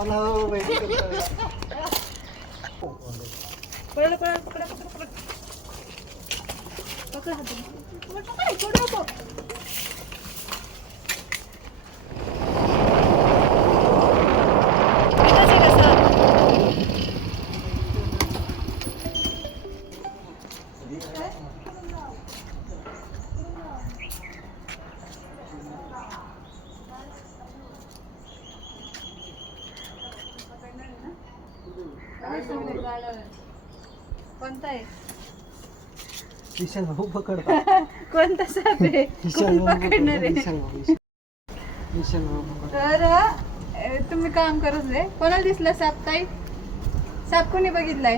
पकड पकड पकड पकड पकड पकड हाताने. पकड, पकड, सोडू नको. कोणता आहे विशाल भाऊ पकडता कोणता साप आहे कोण पकडणार आहे विशाल भाऊ विशाल भाऊ पकड तर अ, तुम्ही काम करत नाही कोणाला दिसला साप ताई साप कोणी बघितलाय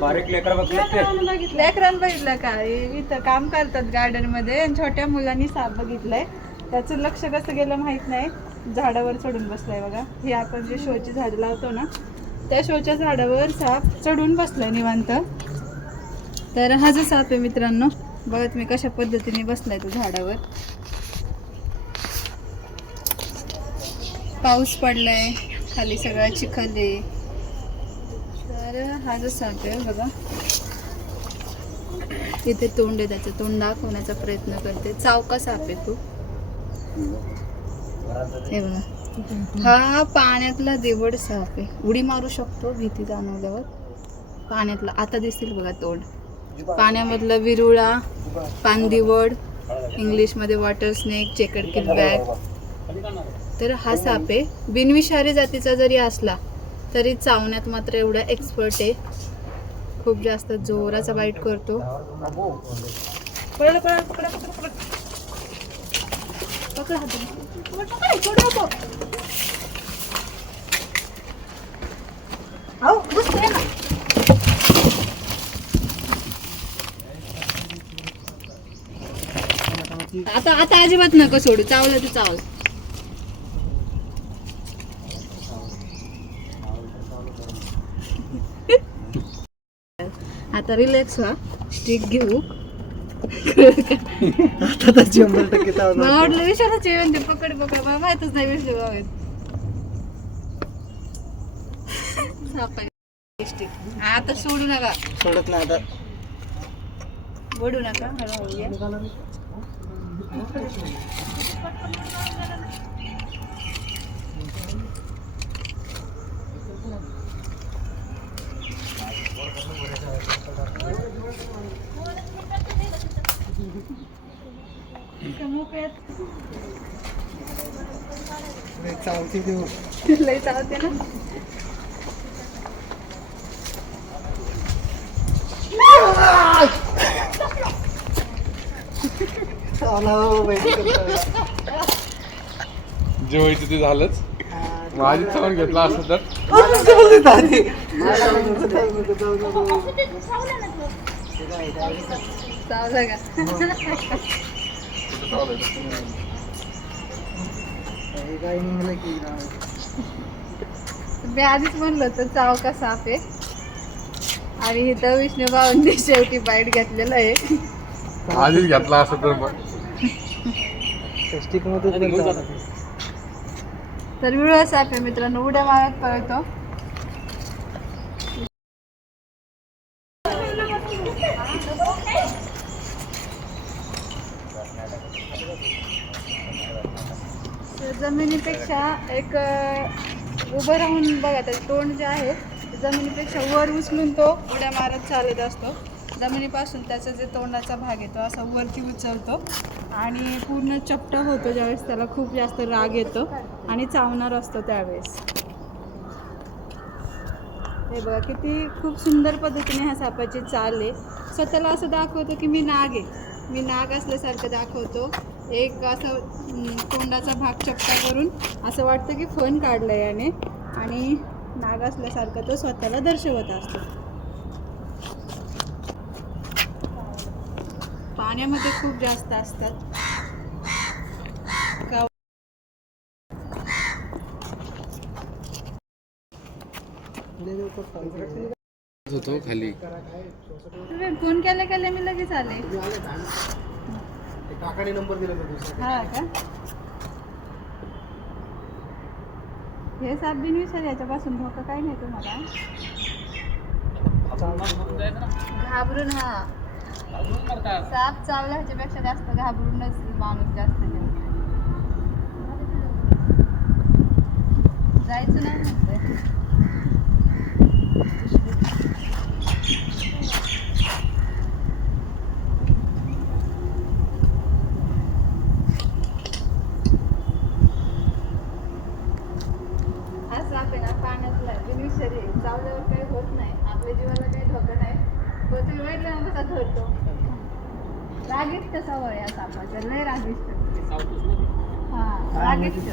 बारीक लेकर बघितलं लेकरानं का हे इथं काम करतात गार्डनमध्ये आणि छोट्या मुलांनी साप बघितलाय त्याचं लक्ष कसं गेलं माहीत नाही झाडावर चढून बसलाय बघा हे आपण जे शोची झाड लावतो ना त्या शोच्या झाडावर साप चढून बसलाय निवांत. तर हा जो साप आहे मित्रांनो बघा तुम्ही कशा पद्धतीने बसलाय तो झाडावर. पाऊस पडलाय खाली सगळा चिखल आहे. तर हा जो साप आहे बघा. इथे तोंड आहे त्याचं तोंड दाखवण्याचा प्रयत्न करते. चावका साप आहे खूप हे बघा. हा पाण्यातला देवड साप आहे. उडी मारू शकतो भीती जाणवल्यावर. पाण्यातला आता दिसतील बघा तोंड. पाण्यामधलं विरुळा पानदिवड इंग्लिशमध्ये वॉटर स्नेक चेकड किलबॅग तर हा साप आहे. बिनविषारी जातीचा जरी असला तरी चावण्यात मात्र एवढा एक्सपर्ट आहे. खूप जास्त जोराचा बाईट करतो. पकड पकड पकड पकड पकड पकड हाताने. पकड, पकड, सोडू नको. अहो, बसतोय ना. आता आता अजिबात नको सोडू. चावलं तर चावलं. आता रिलॅक्स व्हा. स्टिक घेऊ. आता तर शंभर टक्के मला वाटलं विचाराच येऊन ते पकड पकड. मला माहितच नाही विषय बाबा. स्टिक आता सोडू नका. सोडत नाही आता. ओढू नका. हळूहळू kamu kayak out yun. tuh, sa out yun. चावला वैदिक करता. जे व्हायचं ते झालंच माझी चावून घेतला असं तर. मी आधीच म्हणलं होतं चाव का साप आहे आणि इथं विष्णू भाऊंनी शेवटी बाईट घेतलेलं आहे आधीच घेतला असं तर तर साप आहे मित्रांनो उड्या मारत पळतो तर जमिनीपेक्षा एक उभं राहून बघा त्याचं तोंड जे आहे जमिनीपेक्षा वर उचलून तो उड्या मारत चालत असतो. जमिनीपासून त्याचा जे तोंडाचा भाग येतो असा वरती उचलतो आणि पूर्ण चपट होतो ज्यावेळेस त्याला खूप जास्त राग येतो आणि चावणार असतो त्यावेळेस. हे बघा किती खूप सुंदर पद्धतीने ह्या सापाची चाल आहे. स्वतःला असं दाखवतो की मी नाग आहे. मी नाग असल्यासारखं दाखवतो. एक असं तोंडाचा भाग चपटा करून असं वाटतं की फन काढलं याने आणि नाग असल्यासारखं तो स्वतःला दर्शवत असतो. पाण्यामध्ये खूप जास्त असतात. का. होतो खाली. फोन केल्या केल्या मी लगेच आले. ते काकाने नंबर दिला. हा का? हे साप बिनविषारी याच्यापासून धोका काही नाही तुम्हाला. घाबरून हा. साप चावला ह्याच्यापेक्षा जास्त घाबरूनच माणूस जास्त जायचं नाही म्हणतोय हा साप आहे ना पाण्यातला आहे, बिनविषारी आहे. चावल्यावर काही होत नाही आपल्या जीवाला काही धोका नाही वेळेला ना कसा धरतो? रागिष्ट सवय या सापाच्या लय रागिष्ट हा रागिष्ट